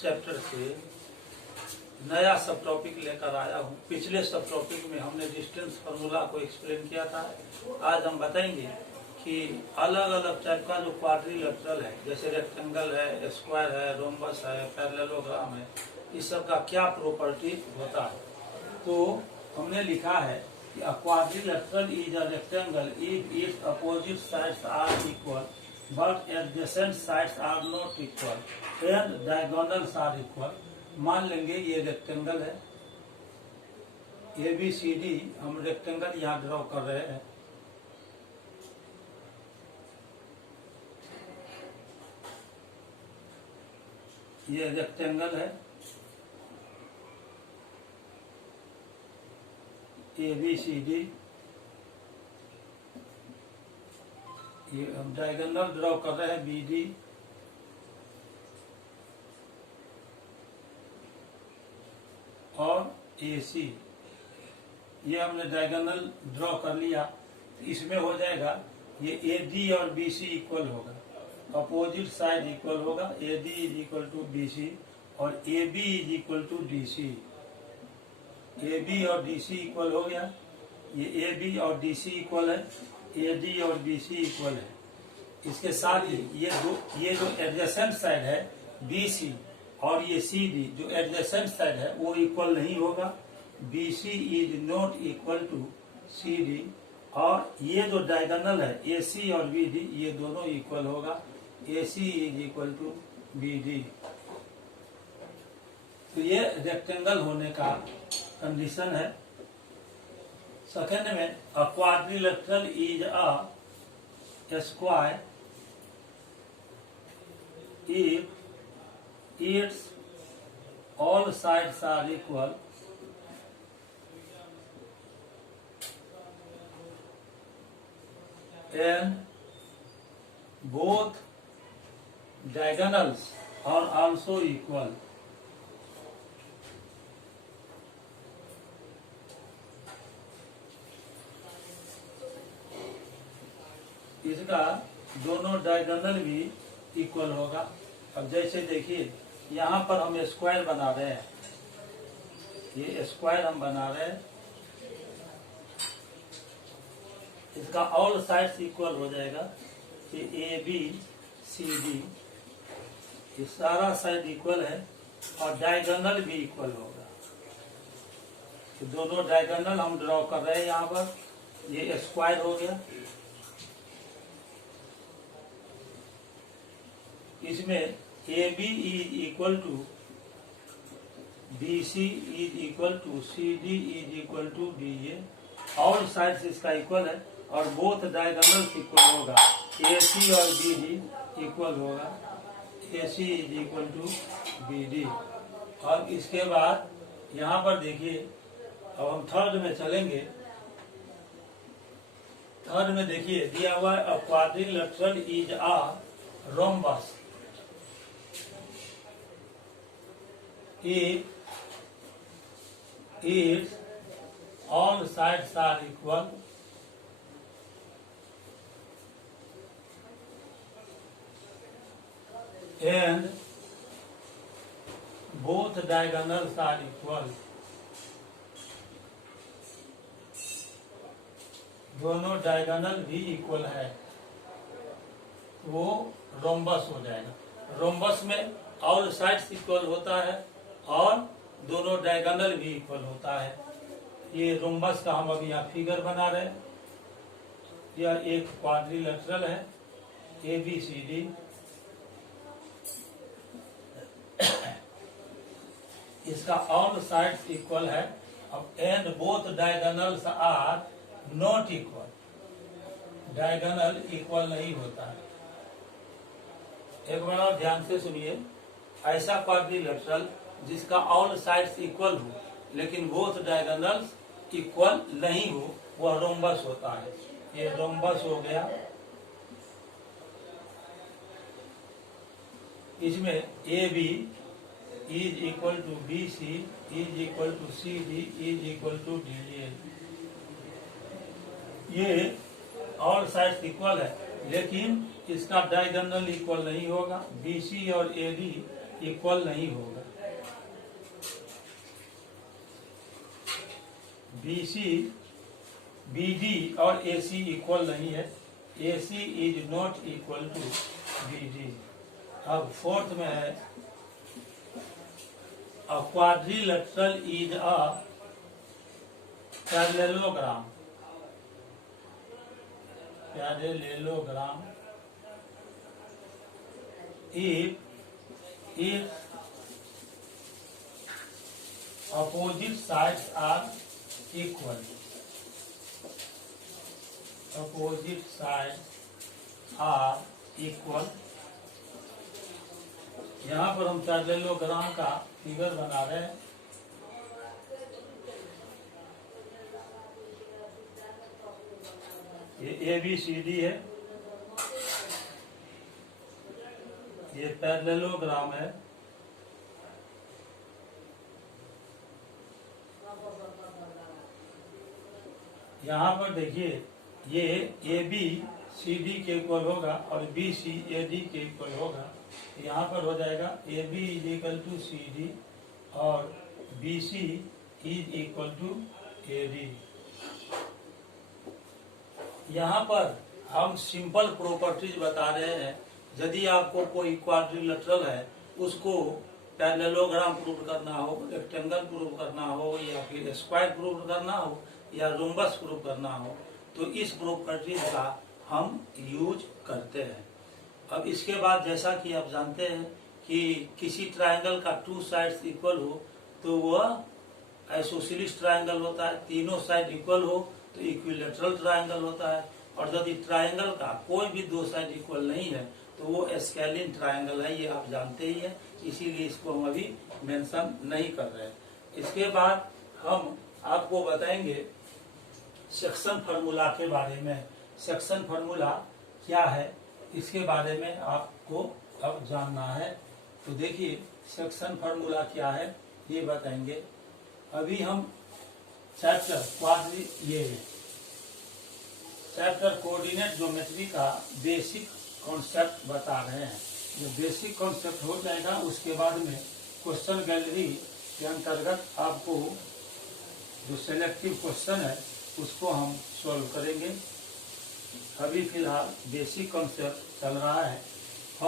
Chapter से नया सब टॉपिक लेकर आया हूँ। पिछले सब टॉपिक में हमने डिस्टेंस फार्मूला को एक्सप्लेन किया था। आज हम बताएंगे कि अलग अलग टाइप का जो क्वाड्रिलेटरल है, जैसे रेक्टेंगल है, स्क्वायर है, रोम्बस है, पैरेललोग्राम है, इस सब का क्या प्रॉपर्टी होता है। तो हमने लिखा है कि a quadrilateral is a rectangle if its opposite sides are equal but adjacent sides are not equal and diagonals are equal। मान लेंगे ये रेक्टेंगल है ABCD, हम रेक्टेंगल यहाँ ड्रॉ कर रहे हैं। ये रेक्टेंगल है ABCD, ये हम डायगोनल ड्रॉ कर रहे हैं BD और AC। ये हमने डायगोनल ड्रॉ कर लिया। इसमें हो जाएगा ये AD और BC इक्वल होगा, अपोजिट साइड इक्वल होगा। AD is equal to BC और AB is equal to DC। AB और DC इक्वल हो गया। ये AB और DC इक्वल है, AD और BC इक्वल है। इसके साथ ही ये जो एडजेसेंट साइड है BC और ये CD, जो एडजेसेंट साइड है वो इक्वल नहीं होगा। BC is not equal to CD और ये जो डायगोनल है AC और BD, ये दोनों इक्वल होगा। AC is equal to BD। तो ये रेक्टेंगल होने का कंडीशन है। सेकेंड में a quadrilateral is a square if its all sides are equal and both diagonals are also equal. इसका दोनों डायगोनल भी इक्वल होगा। अब जैसे देखिए यहाँ पर हम स्क्वायर बना रहे हैं, ये स्क्वायर हम बना रहे हैं, इसका ऑल साइड्स इक्वल हो जाएगा। ये ABCD, ये सारा साइड इक्वल है और डायगोनल भी इक्वल होगा। तो दोनों डायगोनल हम ड्रॉ कर रहे हैं यहाँ पर। ये स्क्वायर हो गया। इसमें AB is equal to BC is equal to CD is equal to DA। All sides इसका इक्वल है और बोथ डायगोनल्स इक्वल होगा। AC और BD इक्वल होगा। AC is equal to BD। और इसके बाद यहाँ पर देखिए, अब हम थर्ड में चलेंगे। थर्ड में देखिए दिया हुआ है अ quadrilateral is a rhombus if its all sides are equal and both diagonals are equal। दोनों डायगोनल भी इक्वल है, वो रोम्बस हो जाएगा। रोम्बस में ऑल साइड्स इक्वल होता है और दोनों डायगोनल भी इक्वल होता है। ये रोम्बस का हम अभी यहाँ फिगर बना रहे हैं। यह एक क्वाड्रिलेटरल है ABCD। इसका ऑल साइड्स इक्वल है। अब and both diagonals are not equal, diagonal equal नहीं होता है। एक बार और ध्यान से सुनिए, ऐसा क्वाड्रिलेटरल जिसका ऑल साइड्स इक्वल हो लेकिन बोथ डायगोनल्स इक्वल नहीं हो, वह रोम्बस होता है। ये रोम्बस हो गया। इसमें AB is equal to BC is equal to CD is equal to DA। ये ऑल साइड्स इक्वल है लेकिन इसका डायगोनल इक्वल नहीं होगा। BC और AD इक्वल नहीं होगा। BC BD और AC इक्वल नहीं है। AC is not equal to BD। अब फोर्थ में है a quadrilateral is a parallelogram if opposite sides are equal, यहाँ पर हम पैरेललोग्राम का फिगर बना रहे हैं। ये ABCD है, ये पैरेललोग्राम है। यहाँ पर देखिए ये ABCD के इक्वल होगा और BC AD के इक्वल होगा। यहाँ पर हो जाएगा AB is equal to CD और BC is equal to AD। यहाँ पर हम सिंपल प्रॉपर्टीज बता रहे हैं। यदि आपको कोई क्वाड्रिलेटरल है उसको पैरेललोग्राम प्रूव करना हो, रेक्टेंगल प्रूव करना हो या फिर स्क्वायर प्रूव करना हो या रोम्बस प्रूव करना हो तो इस प्रॉपर्टीज का हम यूज करते हैं। अब इसके बाद जैसा कि आप जानते हैं कि किसी ट्रायंगल का टू साइड्स इक्वल हो तो वह आइसोसेलेस ट्रायंगल होता है, तीनों साइड इक्वल हो तो इक्विलेटरल ट्रायंगल होता है, और यदि ट्रायंगल का कोई भी दो साइड इक्वल नहीं है तो वो स्केलिन ट्रायंगल है। ये आप जानते ही है, इसीलिए इसको हम अभी मेंशन नहीं कर रहे हैं। इसके बाद हम आपको बताएंगे सेक्शन फार्मूला के बारे में। सेक्शन फार्मूला क्या है इसके बारे में आपको अब जानना है। तो देखिए सेक्शन फार्मूला क्या है ये बताएंगे। अभी हम चैप्टर कोऑर्डिनेट ज्योमेट्री का बेसिक कॉन्सेप्ट बता रहे हैं। जो बेसिक कॉन्सेप्ट हो जाएगा उसके बाद में क्वेश्चन गैलरी के अंतर्गत आपको जो सिलेक्टिव क्वेश्चन है उसको हम सॉल्व करेंगे। अभी फिलहाल बेसिक कॉन्सेप्ट चल रहा है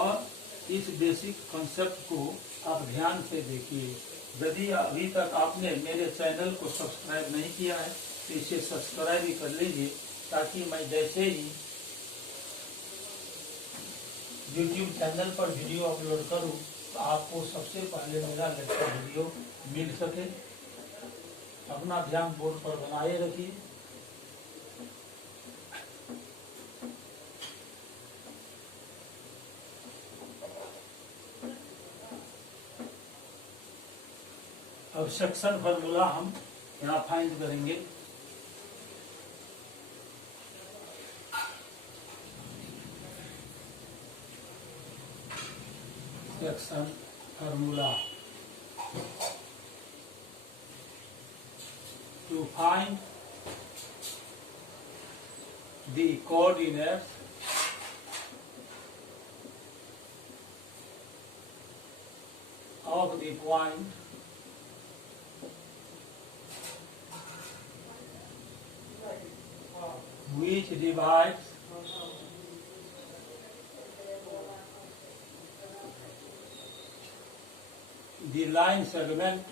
और इस बेसिक कॉन्सेप्ट को आप ध्यान से देखिए। यदि अभी तक आपने मेरे चैनल को सब्सक्राइब नहीं किया है तो इसे सब्सक्राइब भी कर लीजिए, ताकि मैं जैसे ही YouTube चैनल पर वीडियो अपलोड करूं तो आपको सबसे पहले मेरा लेक्चर वीडियो मिल सके। अपना ध्यान बोर्ड पर बनाए रखिए। अब सेक्शन फार्मूला हम यहाँ फाइंड करेंगे। Section formula to find the coordinates of the point which divides the line segment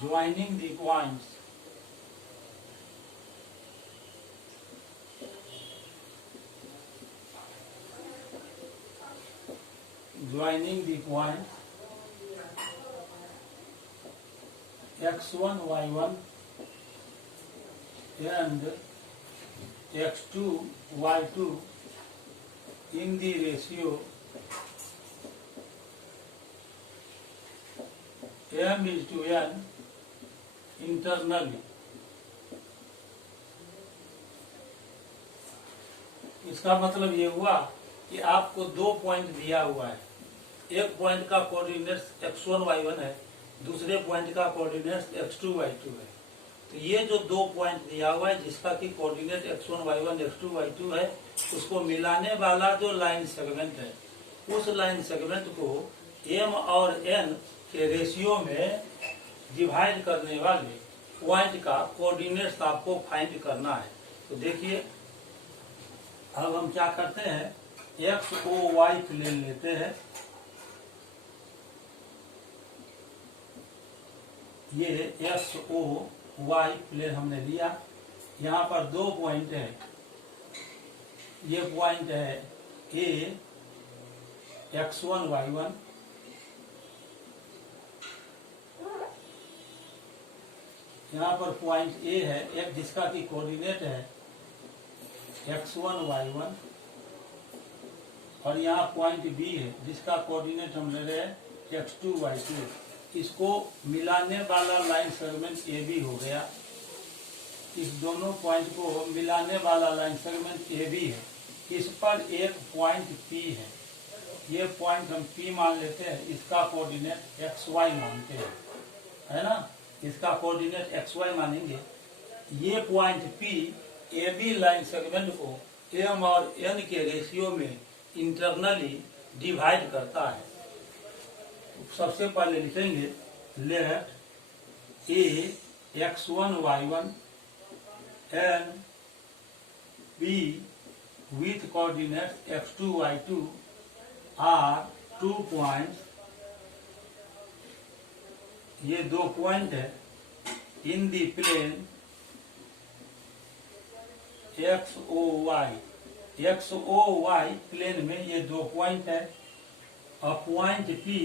joining the points x1 y1 and x2 y2 in the ratio m:n internally. इसका मतलब ये हुआ कि आपको दो पॉइंट दिया हुआ है। एक पॉइंट का कोऑर्डिनेट्स x1 y1 है, दूसरे पॉइंट का कोऑर्डिनेट्स x2 y2 है। तो ये जो 2 पॉइंट दिया हुआ है जिसका कि coordinate x1 y1 x2 y2 है, उसको मिलाने वाला जो लाइन सेगमेंट है, उस लाइन सेगमेंट को m और n के रेशियो में डिवाइड करने वाले पॉइंट का कोऑर्डिनेट्स आपको फाइंड करना है। तो देखिए अब हम क्या करते हैं, एक्स ओ वाई प्लेन लेते हैं। ये एक्स ओ वाई प्लेन हमने लिया। यहाँ पर 2 पॉइंट है। ये पॉइंट है ए x1 y1, यहाँ पर पॉइंट ए है एक जिसका की कोऑर्डिनेट है x1 y1, और यहाँ पॉइंट बी है जिसका कोऑर्डिनेट हम ले रहे हैं x2 y2। इसको मिलाने वाला लाइन सेगमेंट ए बी हो गया। इस दोनों पॉइंट को मिलाने वाला लाइन सेगमेंट ए बी है। इस पर एक पॉइंट पी है, ये पॉइंट हम पी मान लेते हैं। इसका कोऑर्डिनेट एक्स वाई मानते हैं, है ना। इसका कोऑर्डिनेट एक्स वाई मानेंगे। ये point P A B line segment को एम और एन के रेशियो में इंटरनली डिवाइड करता है। सबसे पहले लिखेंगे let A x1 y1 and B with coordinate x2 y2 are 2 points. ये 2 पॉइंट है in the plane X O Y plane में। ये 2 पॉइंट है। A point P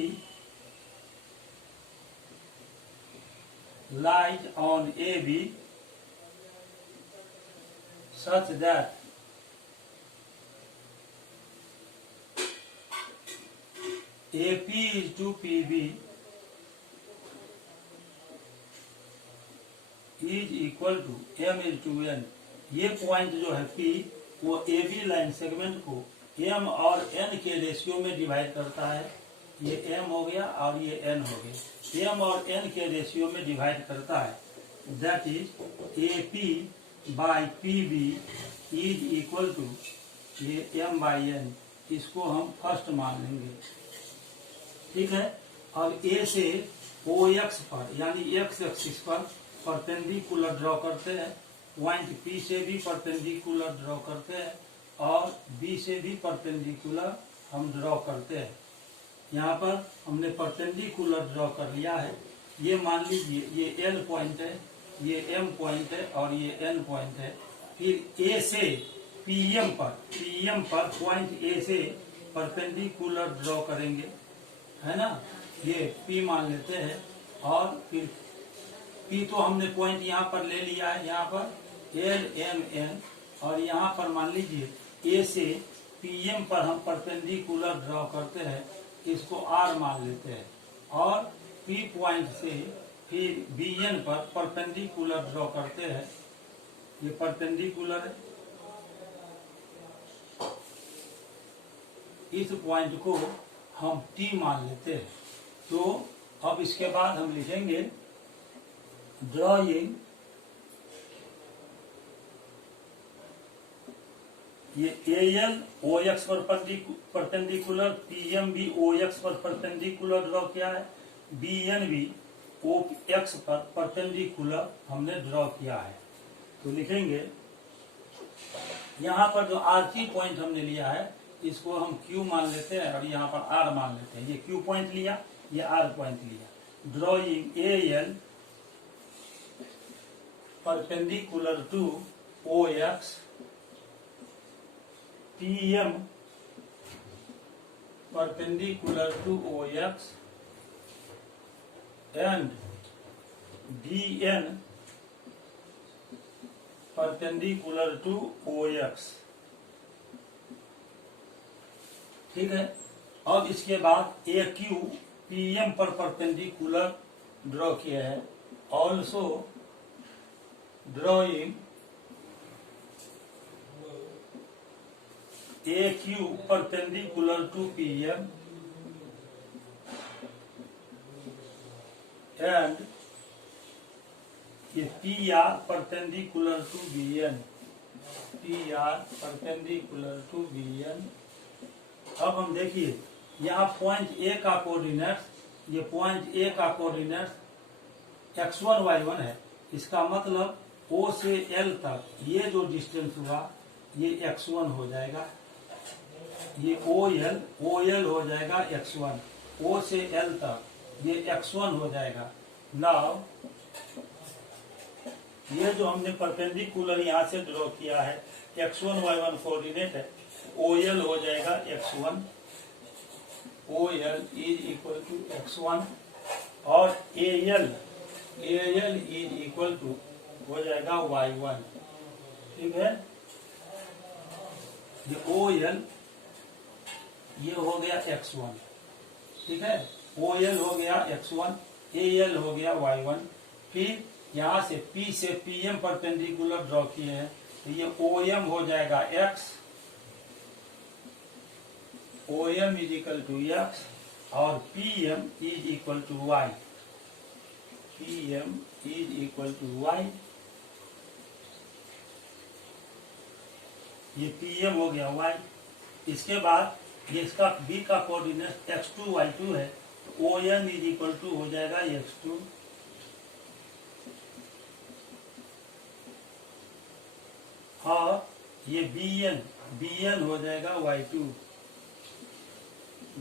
lies on AB such that AP is to PB is equal to M is to N। ये point जो है P वो AB line segment को M और N के रेशियो में डिवाइड करता है। ये M हो गया और ये N हो गया। M और N के रेशियो में डिवाइड करता है। That is AP by PB is equal to ये M बाई N। इसको हम फर्स्ट मान लेंगे, ठीक है। अब A से OX पर यानी X एक्सिस पर परपेंडिकुलर ड्रॉ करते हैं। पॉइंट P से भी परपेंडिकुलर ड्रॉ करते हैं और B से भी परपेंडिकुलर हम ड्रॉ करते हैं। यहाँ पर हमने परपेंडिकुलर ड्रॉ कर लिया है। ये मान लीजिए ये L पॉइंट है, ये M पॉइंट है और ये N पॉइंट है। फिर A से PM पर पॉइंट A से परपेंडिकुलर ड्रॉ करेंगे, है ना। ये P मान लेते हैं और फिर P तो हमने पॉइंट यहाँ पर ले लिया है, यहाँ पर L M N, और यहाँ पर मान लीजिए A से PM पर हम परपेंडिकुलर ड्रॉ करते हैं, इसको R मान लेते हैं। और P पॉइंट से फिर BN पर परपेंडिकुलर ड्रॉ करते हैं। ये परपेंडिकुलर है। इस पॉइंट को हम T मान लेते हैं। तो अब इसके बाद हम लिखेंगे ड्रॉइंग ये AL OX पर परपेंडिकुलर, PM भी OX पर परपेंडिकुलर ड्रॉ किया है, BN भी OX पर परपेंडिकुलर हमने ड्रॉ किया है। तो लिखेंगे यहाँ पर जो RT पॉइंट हमने लिया है इसको हम Q मान लेते हैं और यहाँ पर R मान लेते हैं। ये Q पॉइंट लिया, ये R पॉइंट लिया। Drawing AL perpendicular to OX, PM perpendicular to OX and BN perpendicular to OX, ठीक है। अब इसके बाद AQ PM पर परपेंडिकुलर ड्रॉ किया है। Also drawing AQ perpendicular to PM and ये P R perpendicular to B N, P R perpendicular to B N. अब हम देखिए यहाँ पॉइंट ए का कोऑर्डिनेट्स, ये पॉइंट ए का कोऑर्डिनेट्स x1 y1 है। इसका मतलब O से L तक ये जो डिस्टेंस हुआ ये x1 हो जाएगा, ये OL हो जाएगा x1, O से L तक ये x1 हो जाएगा। नाउ ये जो हमने परपेंडिकुलर यहाँ से ड्रॉ किया है x1 y1 कोऑर्डिनेट है, OL हो जाएगा x1, OL is equal to x1 और AL इज इक्वल टू हो जाएगा y1। ठीक है, ये OL ये हो गया x1, ठीक है, OL हो गया x1, AL हो गया y1। फिर यहाँ से P से PM परपेंडिकुलर ड्रॉ किए हैं तो ये OM हो जाएगा x, OM is equal to x और PM is equal to y, PM is equal to y। ये PM हो गया y। इसके बाद ये इसका B का कोऑर्डिनेट x2 y2 है तो OM इज इक्वल टू हो जाएगा x2 और ये BN हो जाएगा y2,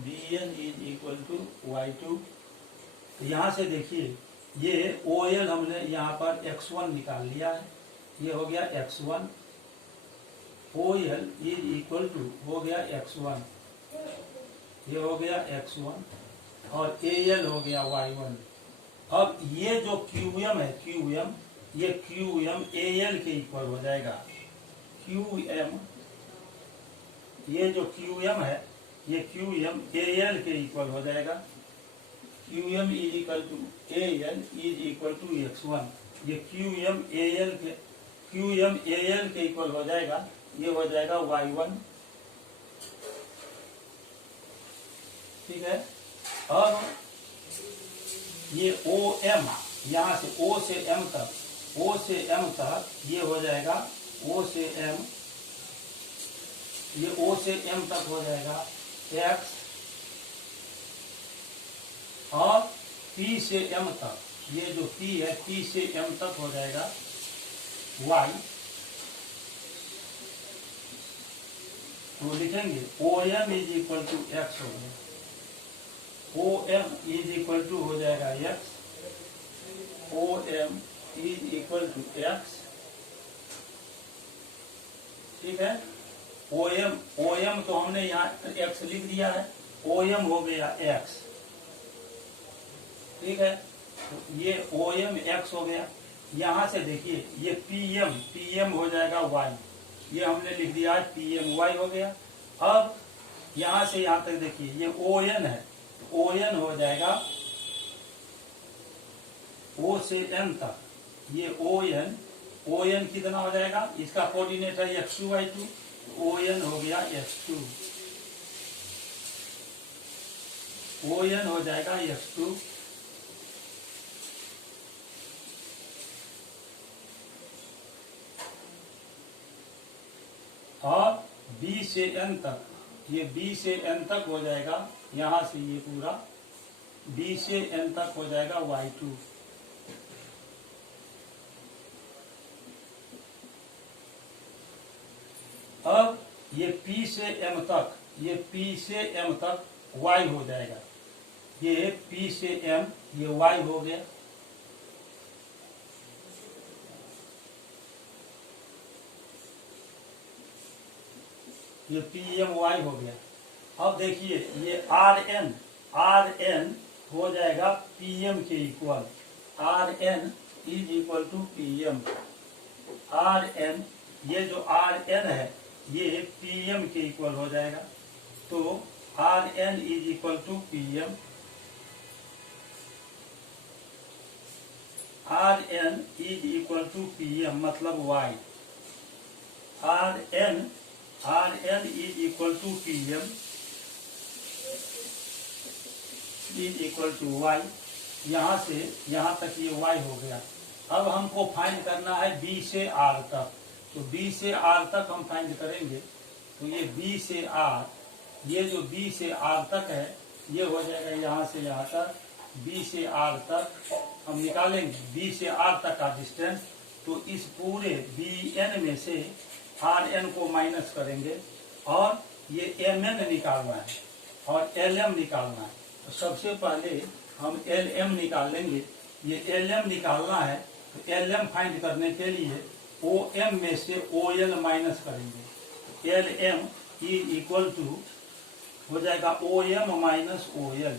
BN is equal to y2। तो यहाँ से देखिए ये OL हमने यहाँ पर x1 निकाल लिया है, ये हो गया x1, OL is equal to हो गया x1, ये हो गया x1 और AL हो गया y1। अब ये जो QM है, ये QM AL के इक्वल हो जाएगा, QM ये जो QM है ये QM AL के इक्वल हो जाएगा, QM is equal to AL is equal to x1। ये QM AL के इक्वल हो जाएगा, ये हो जाएगा y1। ठीक है, अब ये OM यहाँ से O से M तक ये हो जाएगा O से M, ये O से M तक हो जाएगा x और P से M तक, ये जो P है P से M तक हो जाएगा y। तो लिखेंगे OM is equal to x हो गया, OM इज इक्वल टू हो जाएगा x, OM is equal to x। ठीक है, OM तो हमने यहाँ x लिख दिया है, OM हो गया x। ठीक है, तो ये OM x हो गया। यहाँ से देखिए ये PM हो जाएगा y, ये हमने लिख दिया है PM y हो गया। अब यहाँ से यहाँ तक देखिए ये ON है, ON हो जाएगा O से N तक, ये ON कितना हो जाएगा, इसका कोऑर्डिनेट है x2 y2, ON हो गया x2, ON हो जाएगा x2। और B से N तक, ये B से N तक हो जाएगा, यहाँ से ये पूरा B से N तक हो जाएगा y2। अब ये P से M तक, ये P से M तक y हो जाएगा, ये P से M ये y हो गया। ये PMY हो गया। अब देखिए ये RN हो जाएगा PM के equal, RN is equal to PM। RN ये जो RN है ये PM के इक्वल हो जाएगा, तो RN is equal to PM, RN is equal to PM मतलब Y, RN is equal to PM is equal to Y। यहाँ से यहाँ तक ये Y हो गया। अब हमको फाइंड करना है बी से आर तक। तो बी से आर तक हम फाइंड करेंगे। तो ये बी से आर, ये जो बी से आर तक है ये हो जाएगा यहाँ से यहाँ तक। बी से आर तक हम निकालेंगे, बी से आर तक का डिस्टेंस। तो इस पूरे बी एन में से आर एन को माइनस करेंगे और ये एम एन निकालना है और एल एम निकालना है। तो सबसे पहले हम एल एम निकाल लेंगे। ये एल एम निकालना है तो एल एम फाइंड करने के लिए ओ एम में से ओ एल माइनस करेंगे। L M is equal to हो जाएगा O M minus O L.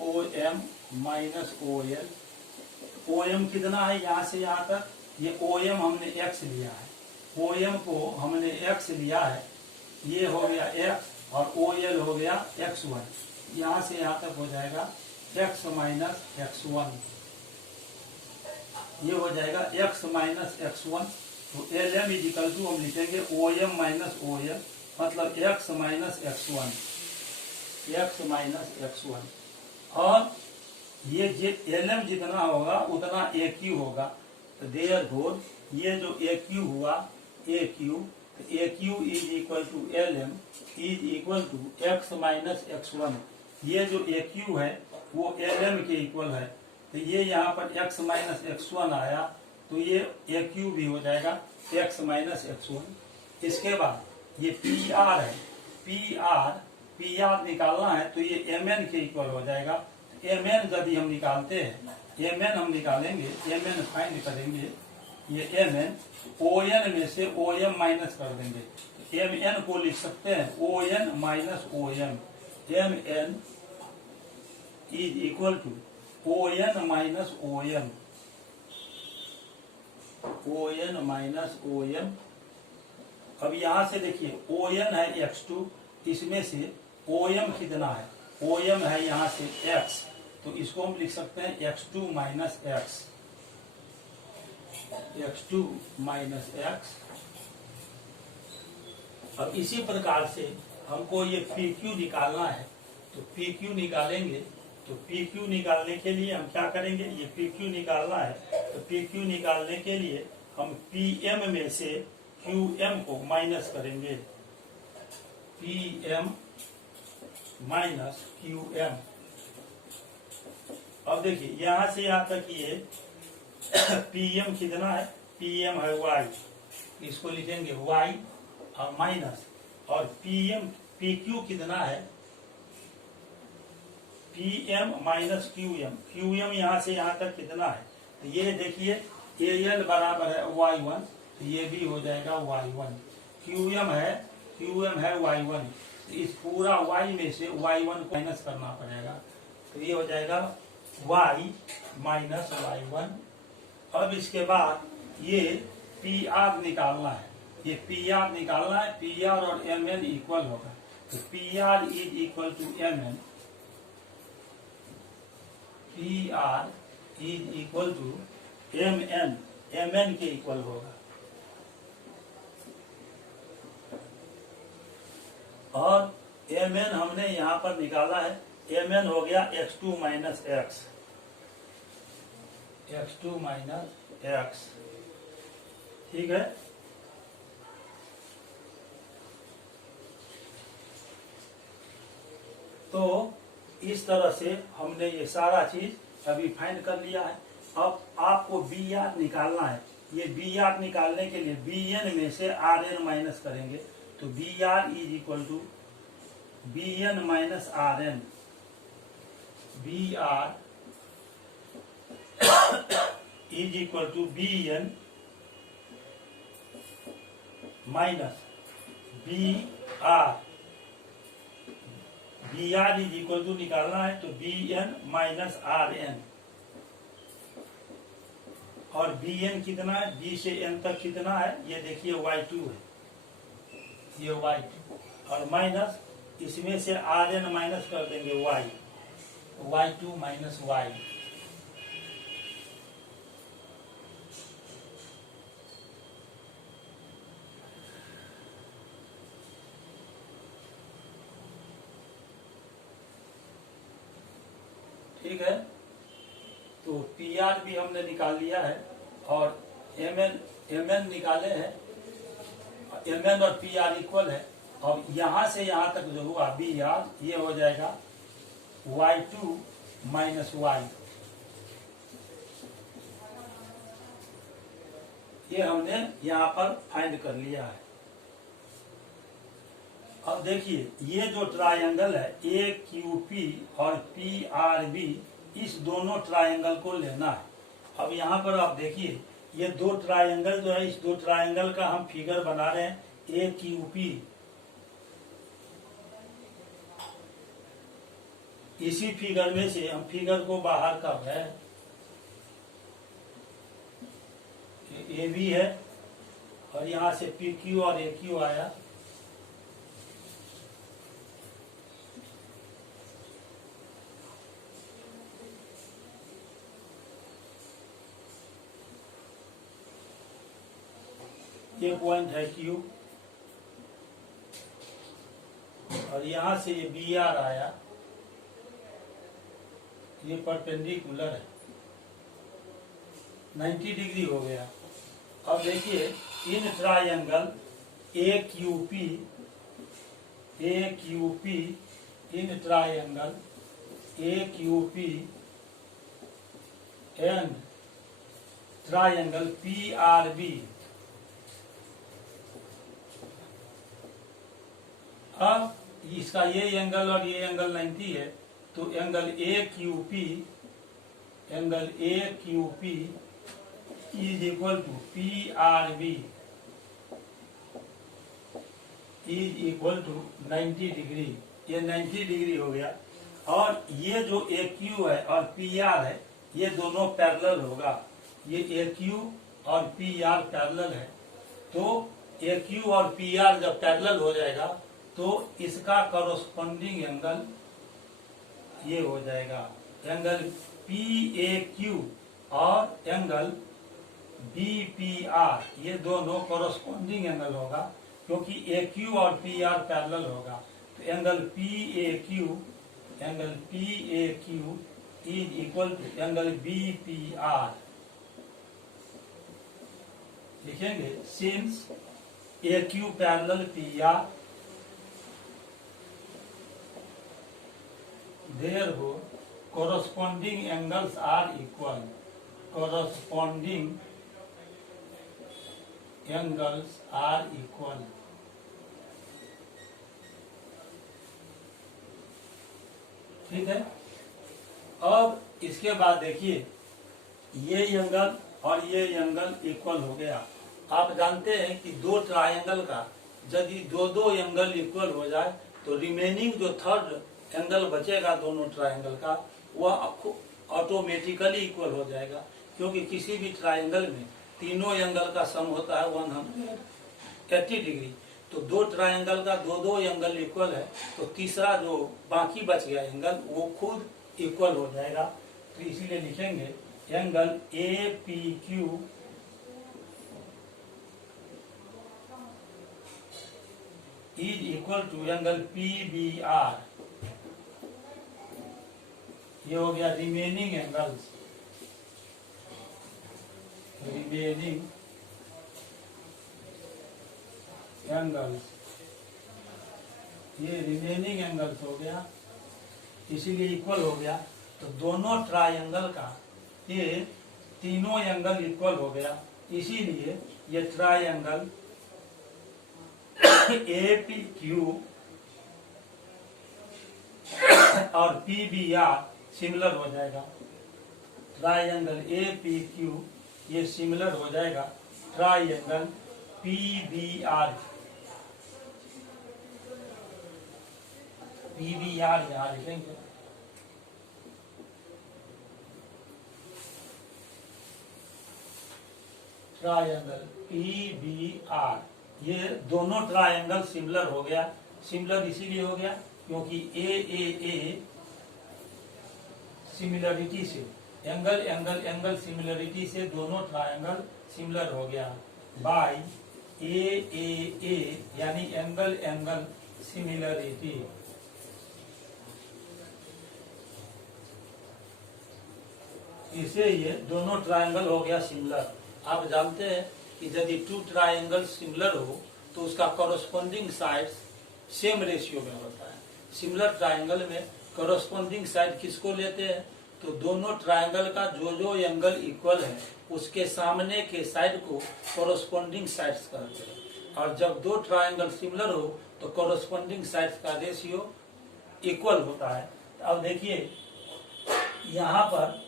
O M minus O L. O M कितना है यहाँ से यहाँ तक? ये ओ एम हमने एक्स लिया है, ओ एम को हमने एक्स लिया है, ये हो गया एक्स और ओ एल हो गया एक्स वन। यहाँ से यहाँ तक हो जाएगा एक्स माइनस एक्स वन, ये हो जाएगा एक्स माइनस एक्स वन। तो L M is equal to हम लिखेंगे O M minus O L, मतलब X minus x one, X minus x one. और ये एल एम जितना होगा उतना ए क्यू होगा। तो देयरफॉर ये जो ए क्यू हुआ, ए क्यू, तो A Q is equal to L M is equal to X minus x one. ये जो ए क्यू है वो एल एम के इक्वल है। तो ये यहाँ पर x माइनस एक्स वन आया, तो ये ए क्यू भी हो जाएगा x माइनस एक्स वन। इसके बाद ये पी आर है, पी आर निकालना है तो ये एम एन के इक्वल हो जाएगा। एम एन यदि हम निकालते हैं, एम एन हम निकालेंगे, एम एन फाइंड करेंगे। ये एम एन ओ एन में से ओ एम माइनस कर देंगे। एम एन को लिख सकते हैं O N minus O M. M N is equal to O N minus O M, O N minus O M. अब यहां से देखिए ओ एन है x2, इसमें से ओ एम कितना है? ओ एम है यहाँ से x, तो इसको हम लिख सकते हैं x2 minus x, x2 minus x. अब इसी प्रकार से हमको ये PQ निकालना है। तो PQ निकालेंगे, तो PQ निकालने के लिए हम क्या करेंगे? ये PQ निकालना है तो PQ निकालने के लिए हम PM में से QM को माइनस करेंगे। PM minus QM। अब देखिए यहां से यहां तक ये PM कितना है? PM है Y, इसको लिखेंगे Y और माइनस, और PQ कितना है? PM minus QM। QM यहाँ से यहाँ तक कितना है? तो ये देखिए AL बराबर है Y1, तो ये भी हो जाएगा Y1। QM है Y1, तो इस पूरा Y में से Y1 को माइनस करना पड़ेगा। तो ये हो जाएगा Y माइनस Y1। अब इसके बाद ये PR निकालना है, ये PR निकालना है। PR और MN इक्वल होगा, तो PR is equal to MN, PR is equal to MN, MN के इक्वल होगा। और MN हमने यहाँ पर निकाला है, MN हो गया x2 minus x, x2 minus x. ठीक है। तो इस तरह से हमने ये सारा चीज अभी फाइंड कर लिया है। अब आपको बी आर निकालना है। ये बी आर निकालने के लिए बी एन में से आर एन माइनस करेंगे। तो B R is equal to B N minus R N. B R is equal to B N minus B R. B R is equal to निकालना है तो B N minus R N. और B N कितना है? B से N तक कितना है? ये देखिए y2 है, ये y2, और माइनस इसमें से आर एन माइनस कर देंगे y, y2 माइनस y। ठीक है। तो तो पी आर भी हमने निकाल लिया है और एम एन निकाले हैं, एम एन और पी आर इक्वल है। और यहां से यहां तक जो हुआ बी आर, ये हो जाएगा y2 माइनस वाई। ये हमने यहां पर फाइंड कर लिया है। अब देखिए ये जो ट्रायंगल है ए क्यू पी और पी आर बी, इस दोनों ट्रायंगल को लेना है। अब यहाँ पर आप देखिए ये दो ट्रायंगल जो है, इस दो ट्रायंगल का हम फिगर बना रहे हैं ए क्यू पी। इसी फिगर में से हम फिगर को बाहर कर रहे हैं, ए बी है और यहाँ से पी क्यू और ए क्यू आया। ये पॉइंट है क्यू और यहां से ये बी आर आया, ये परपेंडिकुलर है, 90 डिग्री हो गया। अब देखिए in triangle A Q P in triangle A Q P and triangle P R B. अब इसका ये एंगल और ये एंगल 90 है, तो angle A Q P is equal to P R B is equal to 90 degree. ये 90 degree हो गया। और ये जो ए क्यू है और पी आर है, ये दोनों पैरेलल होगा। ये ए क्यू और पी आर पैरेलल है, तो ए क्यू और पी आर जब पैरेलल हो जाएगा तो इसका कॉरस्पॉन्डिंग एंगल ये हो जाएगा, एंगल पी ए क्यू और एंगल बी पी आर, ये दोनों कॉरस्पॉन्डिंग एंगल होगा क्योंकि ए क्यू और पी आर पैरेलल होगा। तो angle P A Q is equal to angle B P R. लिखेंगे since A Q parallel P R, therefore corresponding angles are equal, corresponding angles are equal। ठीक है। अब इसके बाद देखिए ये एंगल और ये एंगल इक्वल हो गया। आप जानते हैं कि दो ट्रायंगल का यदि दो एंगल इक्वल हो जाए तो रिमेनिंग जो थर्ड एंगल बचेगा दोनों ट्रायंगल का, वह ऑटोमेटिकली इक्वल हो जाएगा, क्योंकि किसी भी ट्रायंगल में तीनों एंगल का सम होता है 180 डिग्री। तो दो ट्रायंगल का दो एंगल इक्वल है, तो तीसरा जो बाकी बच गया एंगल वो खुद इक्वल हो जाएगा। तो इसीलिए लिखेंगे angle A P Q is equal to angle P B R. ये हो गया रिमेनिंग एंगल्स, ये रिमेनिंग एंगल्स हो गया, इसीलिए इक्वल हो गया। तो दोनों ट्रायंगल का ये तीनों एंगल इक्वल हो गया, इसीलिए ये ट्रायंगल ए पी क्यू और पी बी आर सिमिलर हो जाएगा। ट्रायंगल ए पी क्यू ये सिमिलर हो जाएगा triangle P B R. P B R यहाँ लिखेंगे। ट्रायंगल पी बी आर, ये दोनों ट्रायंगल सिमिलर हो गया। सिमिलर इसीलिए हो गया क्योंकि ए सिमिलरिटी से एंगल सिमिलरिटी से दोनों ट्रायंगल सिमिलर हो गया बाय ए यानी एंगल सिमिलरिटी। इसे ये दोनों ट्रायंगल हो गया सिमिलर। आप जानते हैं कि यदि टू ट्रायंगल सिमिलर हो तो उसका कॉरस्पॉन्डिंग साइड्स सेम रेशियो में होता है। सिमिलर ट्रायंगल में कॉरस्पॉन्डिंग साइड किसको लेते हैं, तो दोनों ट्रायंगल का जो एंगल इक्वल है उसके सामने के साइड को कॉरस्पॉन्डिंग साइड्स कहते हैं। और जब दो ट्रायंगल सिमिलर हो तो कॉरस्पॉन्डिंग साइड्स का रेशियो इक्वल होता है। अब देखिए यहाँ पर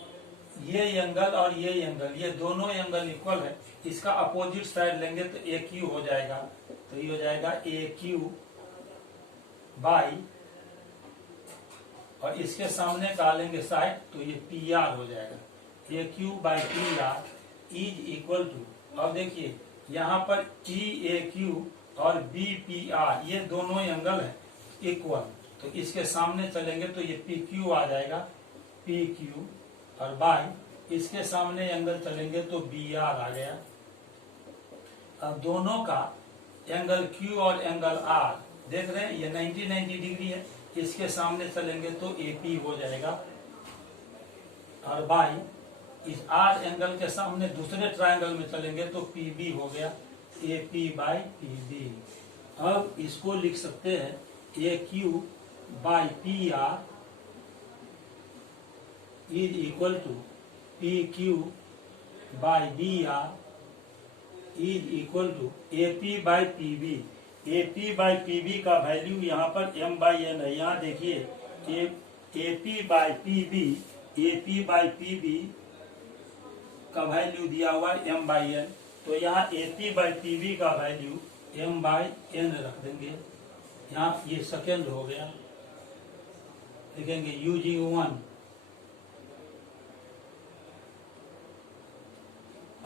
ये एंगल और ये एंगल, ये दोनों एंगल इक्वल है, इसका अपोजिट साइड लेंगे तो ए क्यू हो जाएगा। तो ये हो जाएगा ए क्यू बाई, और इसके सामने का लेंगे साइड तो ये पी आर हो जाएगा। A Q by P R is equal to, अब देखिए यहाँ पर ई ए क्यू और बी पी आर ये दोनों एंगल है इक्वल, तो इसके सामने चलेंगे तो ये पी क्यू आ जाएगा, पी क्यू, और बाई इसके सामने एंगल चलेंगे तो बी आर आ गया। अब दोनों का एंगल क्यू और एंगल आर देख रहे हैं, ये 90 डिग्री है, इसके सामने चलेंगे तो ए पी हो जाएगा, और बाई इस आर एंगल के सामने दूसरे ट्रायंगल में चलेंगे तो पी बी हो गया, A P by P B. अब इसको लिख सकते हैं A Q by P R is equal to P Q by B R is equal to A P by P B. A P by P B का value यहाँ पर m by N है। यहाँ देखिए ए P by P B, A P by P B का वैल्यू दिया हुआ है m बाई एन, तो यहाँ A P by P B का वैल्यू m बाई एन रख देंगे। यहाँ ये सेकेंड हो गया, लिखेंगे यूजिंग 1।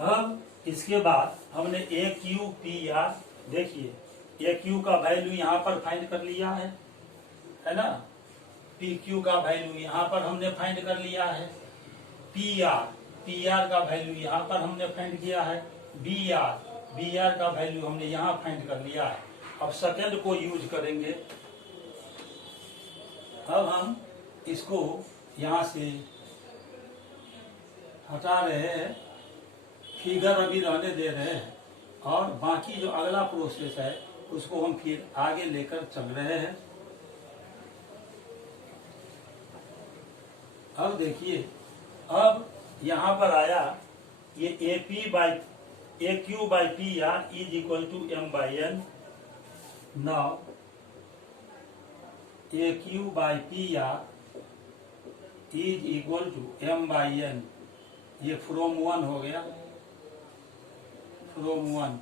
अब इसके बाद हमने ए क्यू पी आर, देखिए ए क्यू का वैल्यू यहाँ पर फाइंड कर लिया है ना, पी क्यू का वैल्यू यहाँ पर हमने फाइंड कर लिया है, पी आर का वैल्यू यहाँ पर हमने फाइंड किया है, बी आर का वैल्यू हमने यहाँ फाइंड कर लिया है। अब सेकेंड को यूज करेंगे। अब हम इसको यहाँ से हटा रहे हैं, फिगर अभी रहने दे रहे हैं, और बाकी जो अगला प्रोसेस है उसको हम फिर आगे लेकर चल रहे हैं। अब देखिए, अब यहाँ पर आया ये A Q by P R is equal to m by N. Now A Q by P R is equal to m by N, ये फ्रॉम 1 हो गया, फ्रॉम 1।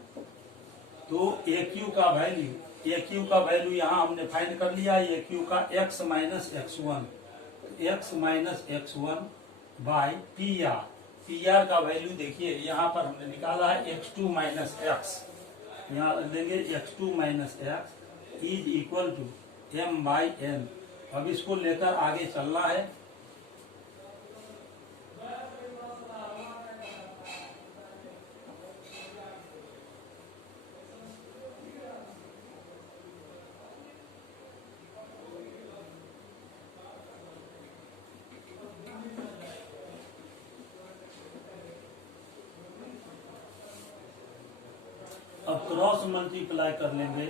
तो ए क्यू का वैल्यू यहाँ हमने फाइंड कर लिया, ए क्यू का x minus x one by P are का वैल्यू देखिए यहाँ पर हमने निकाला है x2 माइनस एक्स, यहाँ लेंगे x2 minus x is equal to m by N. अब इसको लेकर आगे चलना है। अब क्रॉस मल्टीप्लाई कर लेंगे,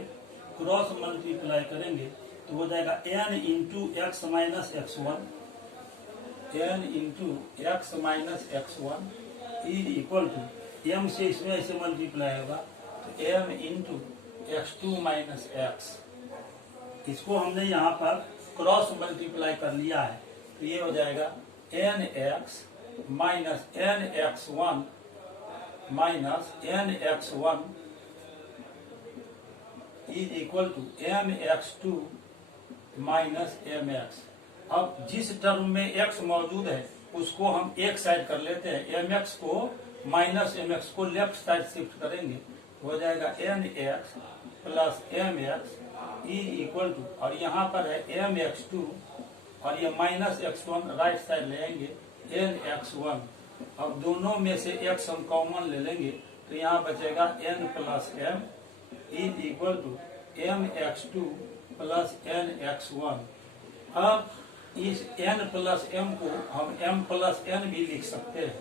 क्रॉस मल्टीप्लाई करेंगे तो हो जाएगा n into x minus x one, n into x minus x one is equal to m से इसमें ऐसे मल्टीप्लाई होगा तो m into x2 minus x. इसको हमने यहाँ पर क्रॉस मल्टीप्लाई कर लिया है तो ये हो जाएगा n x minus n x one minus n x one is equal to m x2 minus m x। अब जिस टर्म में x मौजूद है उसको हम एक साइड कर लेते हैं, mx को माइनस mx को लेफ्ट साइड शिफ्ट करेंगे, हो जाएगा nx plus mx is equal to, और यहाँ पर है mx2 और ये माइनस x1 राइट साइड लेंगे nx1। अब दोनों में से x हम कॉमन ले लेंगे तो यहाँ बचेगा n plus m is equal to m x2 plus n x1। अब इस n प्लस एम को हम m प्लस n भी लिख सकते हैं।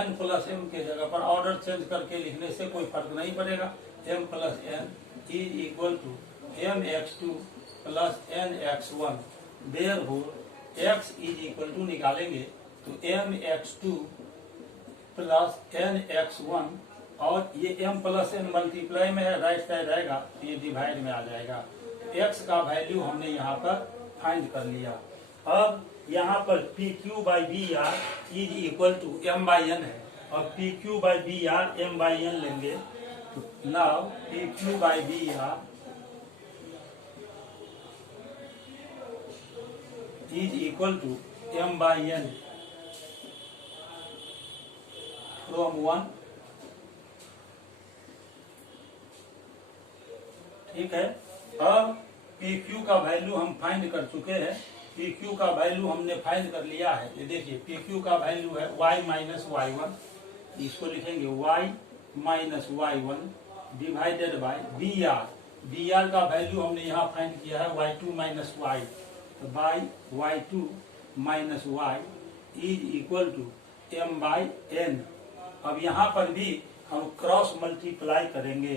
n प्लस एम के जगह पर ऑर्डर चेंज करके लिखने से कोई फर्क नहीं पड़ेगा। m plus n is equal to mx2 plus nx1। Therefore x is equal to निकालेंगे तो mx2 प्लस nx1, और ये m प्लस n मल्टीप्लाई में है, राइट साइड आएगा तो ये डिवाइड में आ जाएगा। x का वैल्यू हमने यहाँ पर फाइंड कर लिया। अब यहाँ पर P Q by B R is equal to m by n है, और P Q by B R m by n लेंगे तो now P Q by B R is equal to m by n from 1। ठीक है, अब P Q का value हम find कर चुके हैं। पी क्यू का वैल्यू हमने फाइंड कर लिया है। ये देखिए पी क्यू का वैल्यू है y माइनस वाई वन, इसको लिखेंगे y minus Y one divided by B R. B R का वैल्यू हमने यहाँ फाइंड किया है y2 माइनस वाई, तो by y2 minus Y is equal to m by n। अब यहाँ पर भी हम क्रॉस मल्टीप्लाई करेंगे,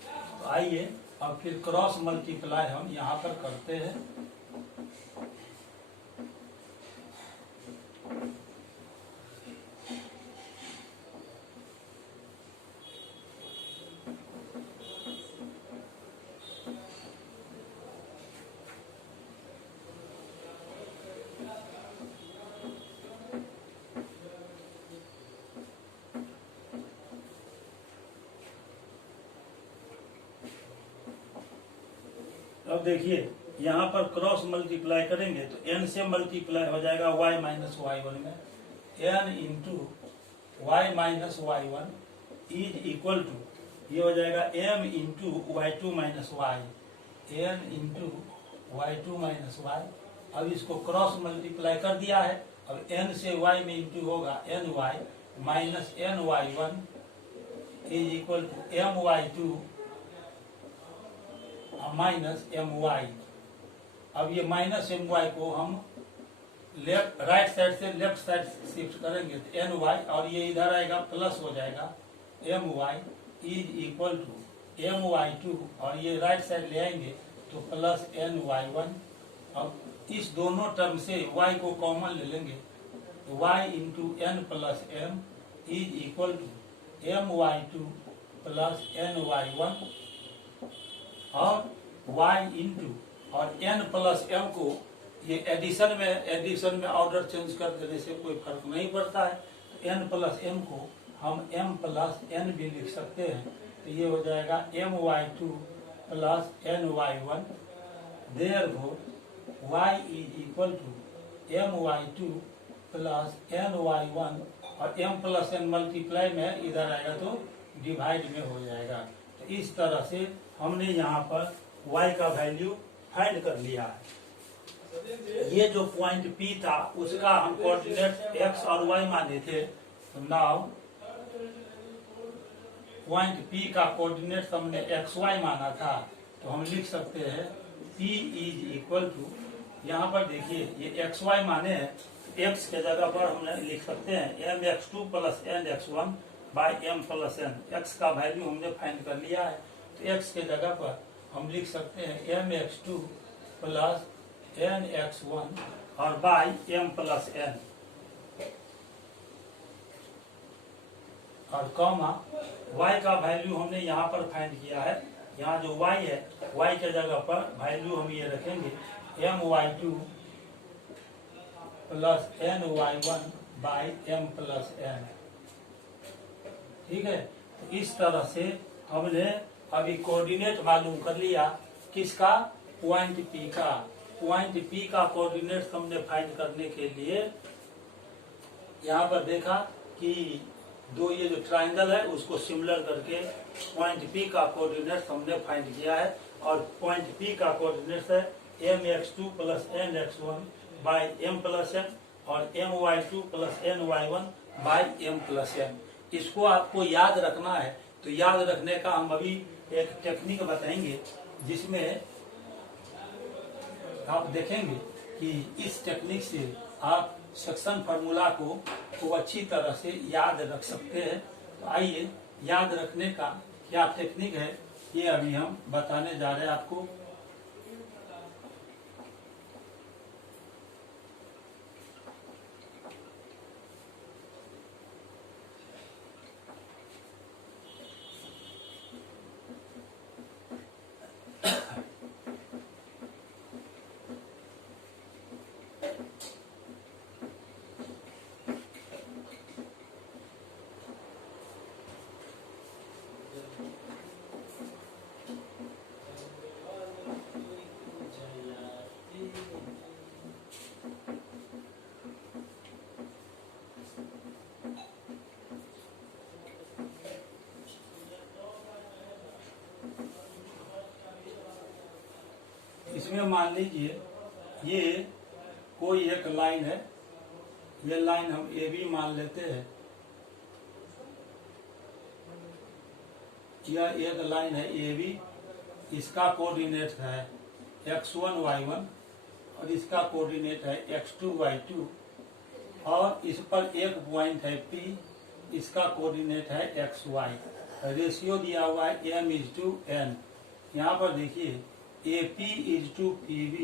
तो आइए अब फिर क्रॉस मल्टीप्लाई हम यहाँ पर करते हैं। अब देखिए यहाँ पर क्रॉस मल्टीप्लाई करेंगे तो n से मल्टीप्लाई हो जाएगा y माइनस वाई वन में, n into Y minus Y one is equal to ये हो जाएगा m into Y two minus Y, n into Y two minus Y. अब इसको क्रॉस मल्टीप्लाई कर दिया है। अब n से y में इंटू होगा n Y minus n Y one is equal to m Y two minus M Y. अब ये माइनस एम वाई को हम लेफ्ट राइट साइड से लेफ्ट साइड शिफ्ट करेंगे तो एन वाई, और ये इधर आएगा प्लस हो जाएगा M Y is equal to M Y two, और ये राइट साइड ले आएंगे तो प्लस एन वाई वन। अब इस दोनों टर्म से y को कॉमन ले लेंगे तो y into N plus M is equal to M Y two plus N Y one, और y इंटू और n प्लस m को ये एडिशन में ऑर्डर चेंज कर देने से कोई फर्क नहीं पड़ता है। तो n प्लस m को हम m प्लस n भी लिख सकते हैं, तो ये हो जाएगा m Y two plus n Y one. Therefore y is equal to m Y two plus n Y one, और m प्लस n मल्टीप्लाई में इधर आएगा तो डिवाइड में हो जाएगा। तो इस तरह से हमने यहाँ पर y का वैल्यू फाइंड कर लिया है। ये जो पॉइंट P था उसका हम कोऑर्डिनेट x और y माने थे, तो नाउ पॉइंट P का कोऑर्डिनेट हमने xy माना था, तो हम लिख सकते हैं P इज इक्वल टू, यहाँ पर देखिए ये xy माने हैं, x के जगह पर हम लिख सकते हैं mx2 plus nx1 by m plus n। x का वैल्यू हमने फाइंड कर लिया है, तो x के जगह पर हम लिख सकते हैं mx2 प्लस nx1 और बाई m प्लस n, और कॉमा y का वैल्यू हमने यहाँ पर फाइंड किया है। यहाँ जो y है y के जगह पर वैल्यू हम ये रखेंगे my2 plus ny1 by m plus n। ठीक है, तो इस तरह से हमने अभी कोऑर्डिनेट मालूम कर लिया किसका, पॉइंट P का। पॉइंट P का कोऑर्डिनेट हमने फाइंड करने के लिए यहाँ पर देखा कि दो ये जो ट्रायंगल है उसको सिमिलर करके पॉइंट P का कोऑर्डिनेट हमने फाइंड किया है, और पॉइंट P का कोऑर्डिनेट है mx2 plus nx1 by m plus n और my2 plus ny1 by m plus n। इसको आपको याद रखना है, तो याद रखने का हम अभी एक टेक्निक बताएंगे जिसमें आप देखेंगे कि इस टेक्निक से आप सेक्शन फार्मूला को अच्छी तरह से याद रख सकते हैं। तो आइए याद रखने का क्या टेक्निक है ये अभी हम बताने जा रहे हैं आपको। इसमें मान लीजिए ये कोई एक लाइन है, ये लाइन हम ए बी मान लेते हैं। यह एक लाइन है ए बी, इसका कोऑर्डिनेट है x1 y1 और इसका कोऑर्डिनेट है x2 y2 और इस पर एक पॉइंट है P, इसका कोऑर्डिनेट है xy। रेशियो दिया हुआ है m/n। यहाँ पर देखिए AP is to PB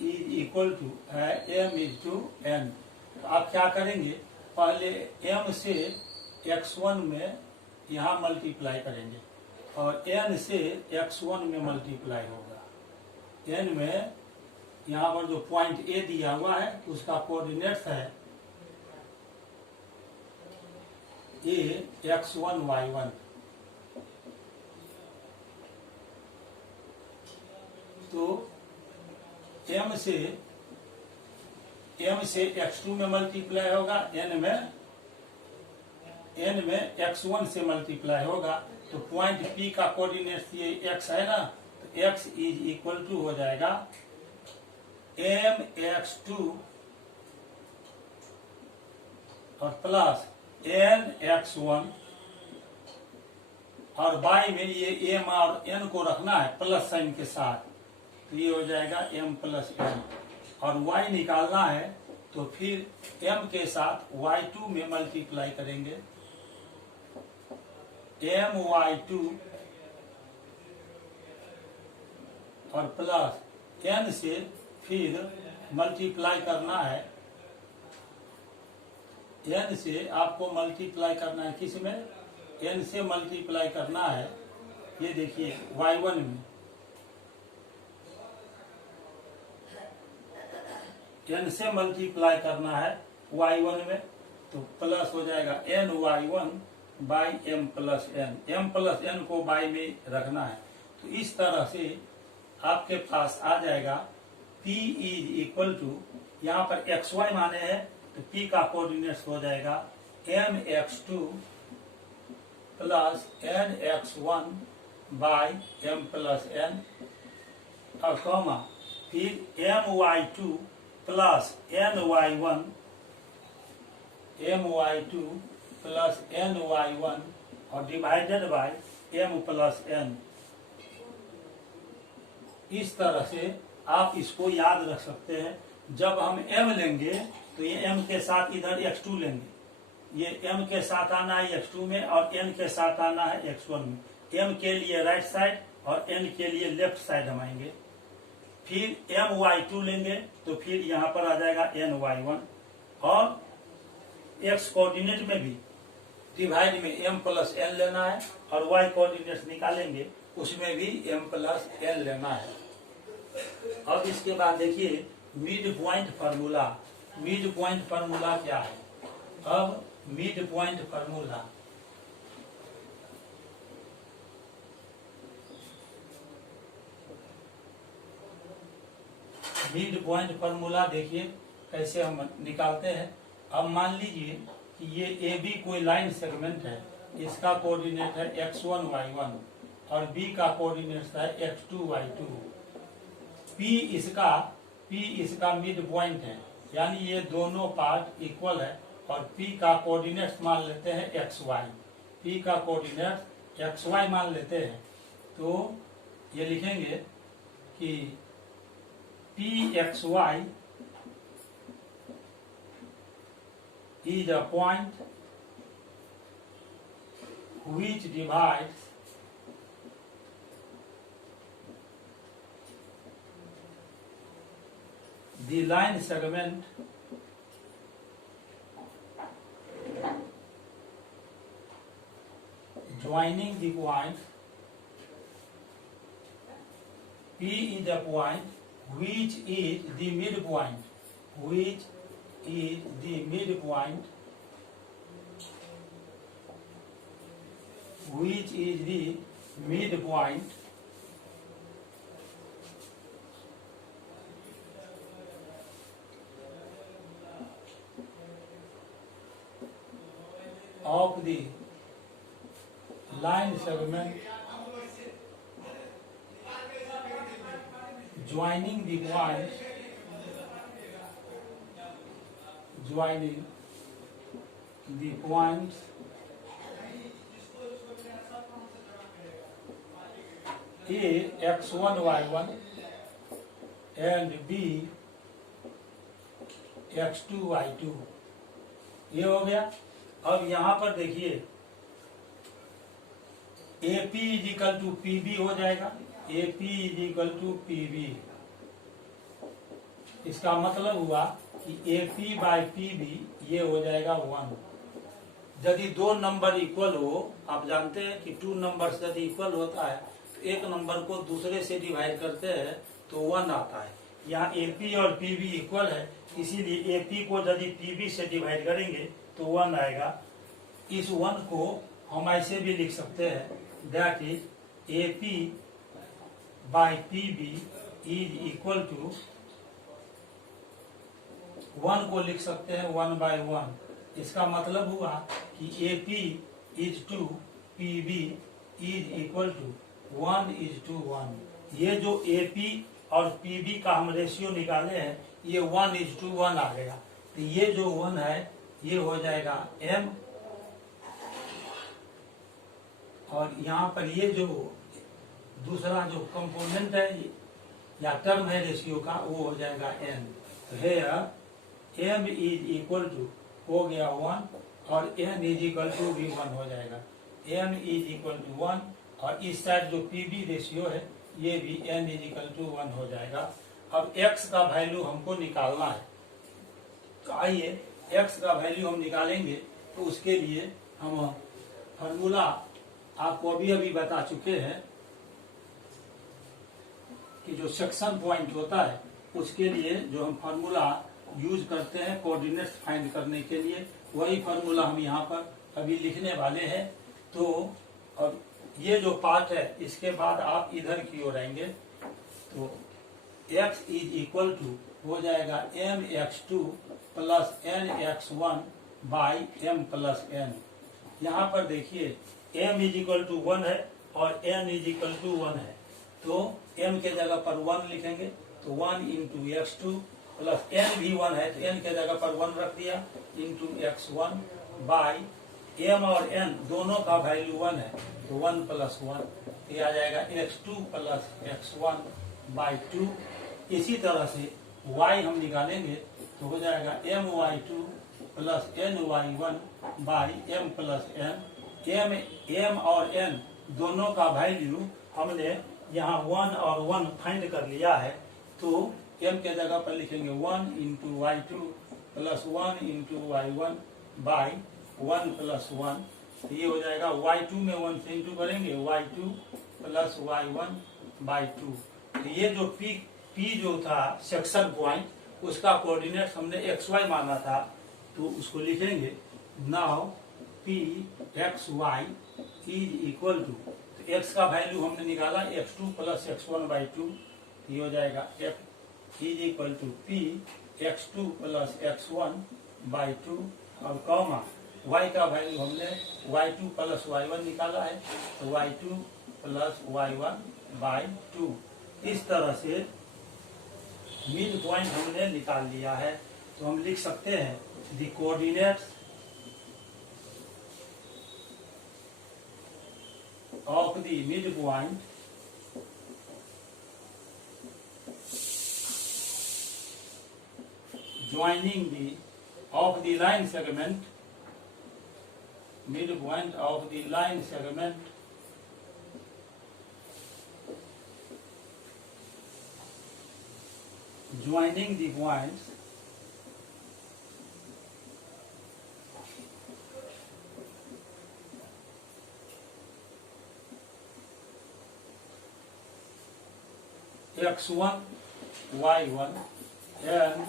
is equal to m/n। तो आप क्या करेंगे, पहले m से x1 में यहाँ मल्टीप्लाई करेंगे और n से x1 में मल्टीप्लाई होगा। n में यहाँ पर जो पॉइंट A दिया हुआ है उसका कोऑर्डिनेट्स है A x1 y1। तो m से x2 में मल्टीप्लाई होगा, n में x1 से मल्टीप्लाई होगा। तो पॉइंट P का कोऑर्डिनेट ये x है ना, तो x इज इक्वल टू हो जाएगा mx2 और प्लस nx1 और y में ये m और n को रखना है प्लस साइन के साथ, तो ये हो जाएगा m प्लस n। और y निकालना है तो फिर m के साथ y2 में मल्टीप्लाई करेंगे, my2 और प्लस n से फिर मल्टीप्लाई करना है, n से आपको मल्टीप्लाई करना है, किस में, n से मल्टीप्लाई करना है, ये देखिए y1 में, n से मल्टीप्लाई करना है y1 में, तो प्लस हो जाएगा ny1 by m plus n को y में रखना है। तो इस तरह से आपके पास आ जाएगा P इज इक्वल टू, यहाँ पर xy माने हैं तो P का कोऑर्डिनेट्स हो जाएगा mx2 plus nx1 by m plus n और कॉमा फिर my2 plus ny1 plus ny1 और divided by m plus n। इस तरह से आप इसको याद रख सकते हैं। जब हम m लेंगे तो ये m के साथ इधर x2 लेंगे, ये m के साथ आना है x2 में और n के साथ आना है x1 में। m के लिए राइट साइड और n के लिए लेफ्ट साइड हम आएंगे। फिर my2 लेंगे तो फिर यहाँ पर आ जाएगा ny1 और x कोऑर्डिनेट में भी डिवाइड में m प्लस n लेना है और y कोऑर्डिनेट निकालेंगे उसमें भी m प्लस n लेना है। अब इसके बाद देखिए mid point formula. Mid point formula क्या है? अब mid point formula, mid point formula देखिए कैसे हम निकालते हैं। अब मान लीजिए कि ये ए बी कोई लाइन सेगमेंट है, इसका कोऑर्डिनेट है x1 y1 और b का कोऑर्डिनेट है x2 y2। p इसका मिड पॉइंट है, यानी ये दोनों पार्ट इक्वल है और p का कोऑर्डिनेट मान लेते हैं xy। p का कोऑर्डिनेट xy मान लेते हैं तो ये लिखेंगे कि pxy is a point which divides the line segment joining the point P is the point which is the midpoint, which is the midpoint, which is the midpoint of the line segment joining the points A x1 y1 and B x2 y2। ये हो गया। अब यहाँ पर देखिए AP is equal to PB हो जाएगा, AP is equal to PB। इसका मतलब हुआ कि AP बाय PB ये हो जाएगा 1। यदि दो नंबर इक्वल हो, आप जानते हैं कि 2 नंबर यदि इक्वल होता है तो एक नंबर को दूसरे से डिवाइड करते हैं तो 1 आता है। यहाँ AP और PB इक्वल है, इसीलिए AP को यदि PB से डिवाइड करेंगे तो 1 आएगा। इस 1 को हम ऐसे भी लिख सकते हैं, that is AP by PB is equal to 1 को लिख सकते हैं 1 बाय 1। इसका मतलब हुआ कि AP is to PB is equal to 1:1। ये जो AP और PB का हम रेशियो निकाले हैं ये 1:1 आ गया। तो ये जो 1 है ये हो जाएगा M, और यहाँ पर ये जो दूसरा जो कंपोनेंट है या टर्म है रेशियो का वो हो जाएगा N। तो है M इज इक्वल टू हो गया 1 और N इज इक्वल टू भी 1 हो जाएगा। M इज इक्वल टू 1 और इस साइड जो PB रेशियो है ये भी N इज इक्वल टू 1 हो जाएगा। अब X का वैल्यू हमको निकालना है, तो आइए X का वैल्यू हम निकालेंगे। तो उसके लिए हम फॉर्मूला आपको अभी अभी बता चुके हैं कि जो सेक्शन पॉइंट होता है उसके लिए जो हम फॉर्मूला यूज करते हैं कोऑर्डिनेट्स फाइंड करने के लिए, वही फॉर्मूला हम यहाँ पर अभी लिखने वाले हैं। तो अब ये जो पार्ट है इसके बाद आप इधर की ओर आएंगे तो x इज इक्वल टू हो जाएगा mx2 plus nx1 by m plus n। यहाँ पर देखिए m इज इक्वल टू 1 है और n इज इक्वल टू 1 है, तो m के जगह पर 1 लिखेंगे तो 1 इंटू x2 प्लस n भी 1 है तो n के जगह पर 1 रख दिया इंटू x1 बाई m और n दोनों का वैल्यू 1 है तो 1 प्लस 1 ये आ जाएगा x2 प्लस x1 बाई 2। इसी तरह से y हम निकालेंगे तो हो जाएगा my2 plus ny1 by m plus n। m और n दोनों का वैल्यू हमने यहाँ 1 और 1 फाइंड कर लिया है, तो m के जगह पर लिखेंगे 1 into y2 plus 1 into y1 by 1 plus 1। तो ये हो जाएगा y2 में 1 से इंटू करेंगे y2 प्लस y1 बाई 2। तो ये जो P जो था सेक्शन पॉइंट उसका कोऑर्डिनेट हमने xy माना था तो उसको लिखेंगे now P xy is equal to, तो x का वैल्यू हमने निकाला x2 प्लस x1 बाई 2। ये हो जाएगा f is equal to P x2 plus x1 by 2 और कॉमा y का वैल्यू हमने y2 प्लस y1 निकाला है तो y2 प्लस y1 बाई 2। इस तरह से मिड पॉइंट हमने निकाल लिया है। तो हम लिख सकते हैं the coordinates of the mid point joining the of the line segment, midpoint of the line segment joining the points x1, y1 and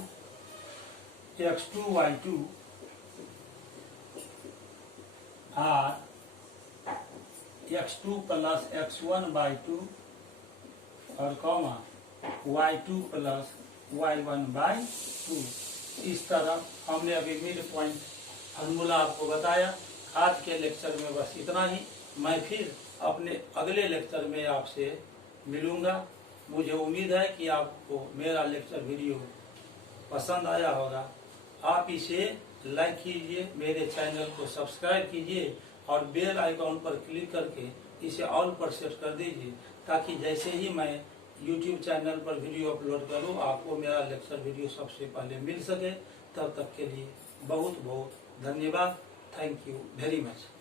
x2, y2 are x2 plus x1 by 2 और comma y2 plus y1 by 2। इस तरह हमने अभी mid point formula आपको बताया। आज के lecture में बस इतना ही। मैं फिर अपने अगले लेक्चर में आपसे मिलूंगा। मुझे उम्मीद है कि आपको मेरा लेक्चर वीडियो पसंद आया होगा। आप इसे लाइक कीजिए, मेरे चैनल को सब्सक्राइब कीजिए और बेल आइकॉन पर क्लिक करके इसे ऑल पर सेट कर दीजिए, ताकि जैसे ही मैं YouTube चैनल पर वीडियो अपलोड करूं आपको मेरा लेक्चर वीडियो सबसे पहले मिल सके। तब तक के लिए बहुत बहुत धन्यवाद। Thank you very much.